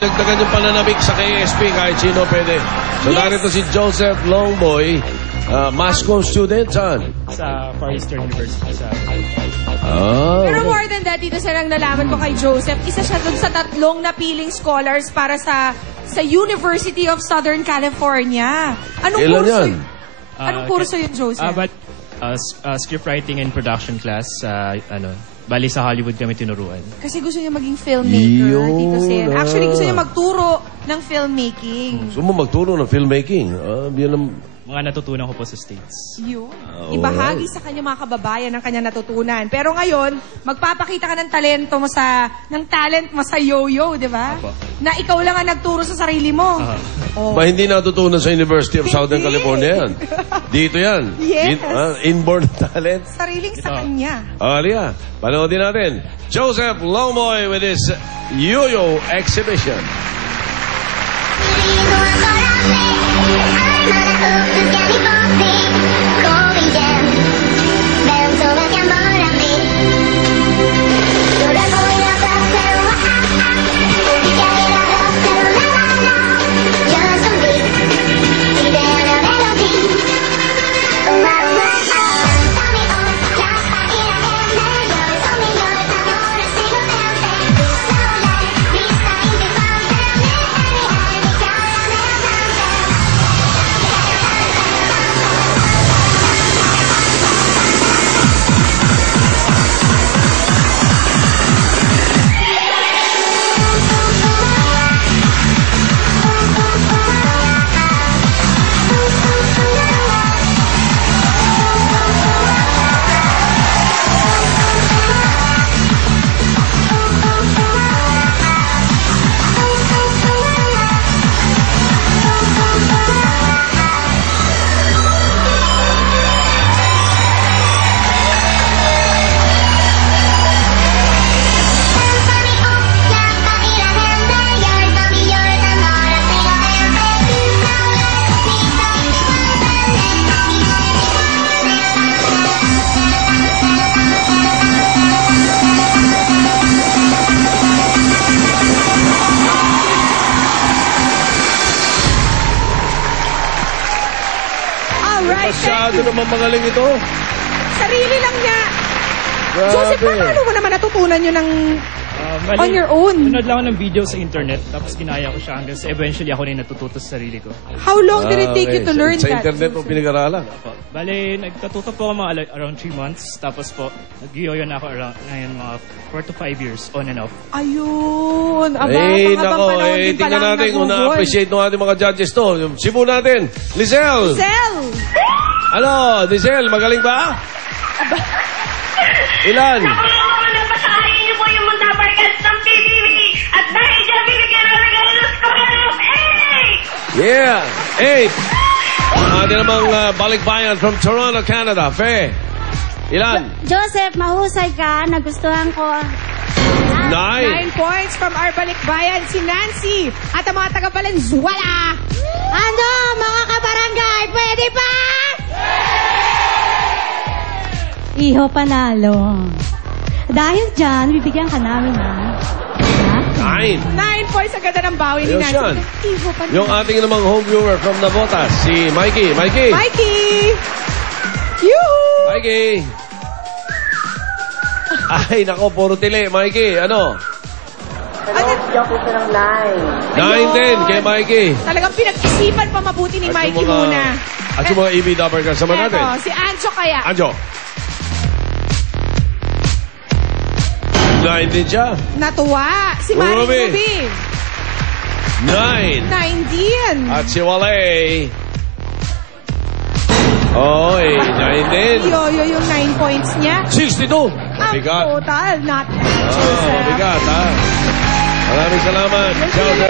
Dagdagan yung pananamik sa KSP kahit sino pwede. So narito si Joseph Longboy, Mascom student, saan? Sa Far Eastern University sa Pero more than that, dito sa lang nalaman ko kay Joseph, isa siya dun sa 3 napiling scholars para sa University of Southern California. Anong Kailan kurso yan? Anong kurso yun, Joseph? script writing and production class sa bali sa Hollywood kami tinuruan. Kasi gusto niya maging filmmaker, Yun, Tito Sen. Actually, gusto niya magturo ng filmmaking. Gusto mo magturo ng filmmaking? Yan ang... Mga natutunan ko po sa States. Yun. Ibahagi sa kanya mga kababayan ang kanya natutunan. Pero ngayon, magpapakita ka ng talent mo sa yo-yo, di ba? Apo. Na ikaw lang ang nagturo sa sarili mo. Oh. Ba hindi natutunan sa University of Southern California yan? Dito yan. Yes. Inborn talent. Sariling sa kanya. Alia, panoodin natin. Joseph Longboy with his yo-yo exhibition. Masyado naman magaling ito. Sarili lang niya. Grabe. Joseph, paano mo naman natutunan yun ng on your own? Nanood lang ako ng video sa internet, tapos ginaya ko siya hanggang sa eventually ako na yung natututo sa sarili ko. How long did it take you to learn Sa that? internet mo pinag-aralan? Bale, nagkatuto po ako mga around 3 months, tapos po, nag-yoyo na ako ngayon mga 4 to 5 years, on and off. Ayun. Aba, Nako, tingnan natin kung na-appreciate ng ating mga judges to. Yung Cebu natin, Lizelle. Sel! Ano, Lizelle, magaling ba? Ilan? Napasahin niyo po yung Munda Barkas ng PBB at dahil dyan bibigyan ng regalo ng score of 8! Yeah, 8. Ang ating namang balikbayan from Toronto, Canada. Fe, ilan? Joseph, mahusay ka. Nagustuhan ko. 9 9. points from our balikbayan, si Nancy. At ang mga taga Valenzuela. Ano, mga kabarangay, pwede pa? Iho, panalo. Dahil dyan, bibigyan ka namin ha? 9. 9 points ang ganda ng bawi ni Ayos Nancy. yan. Iho pa Yung ating namang home viewer from Navotas, si Mikey. Mikey! Mikey! Yoo! Mikey! Ay, nako, puro tili. Mikey, ano? Ano? Bigyan ko siya ng 9. 9 din kay Mikey. Talagang pinag-isipan pa mabuti ni At Mikey yung mga- muna. At yung mga EB Dapper kasama natin. Eto, si Ancho kaya. Anjo. 9 din siya. Natuwa. Si Maring Ruby. Ruby. 9. 9 din. At si Walay. Oy, 9 din. Yoyo yung 9 points niya. 62. Ang Bigat. total, not Bigat, ha? Maraming salamat. Joseph.